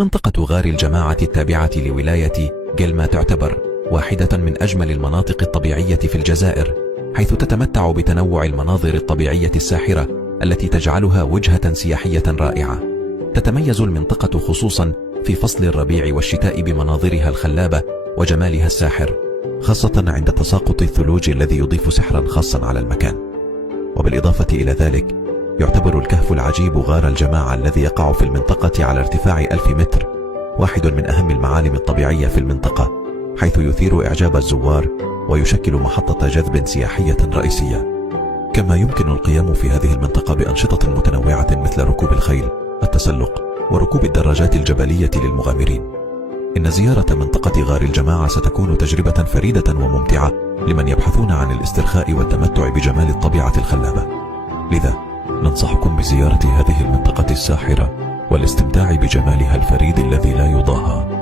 منطقة غار الجماعة التابعة لولاية جلما تعتبر واحدة من أجمل المناطق الطبيعية في الجزائر، حيث تتمتع بتنوع المناظر الطبيعية الساحرة التي تجعلها وجهة سياحية رائعة. تتميز المنطقة خصوصا في فصل الربيع والشتاء بمناظرها الخلابة وجمالها الساحر، خاصة عند تساقط الثلوج الذي يضيف سحرا خاصا على المكان. وبالإضافة إلى ذلك يعتبر الكهف العجيب غار الجماعة الذي يقع في المنطقة على ارتفاع 1000 متر واحد من أهم المعالم الطبيعية في المنطقة، حيث يثير إعجاب الزوار ويشكل محطة جذب سياحية رئيسية. كما يمكن القيام في هذه المنطقة بأنشطة متنوعة مثل ركوب الخيل، التسلق، وركوب الدراجات الجبلية للمغامرين. إن زيارة منطقة غار الجماعة ستكون تجربة فريدة وممتعة لمن يبحثون عن الاسترخاء والتمتع بجمال الطبيعة الخلابة. لذا ننصحكم بزيارة هذه المنطقة الساحرة والاستمتاع بجمالها الفريد الذي لا يضاهى.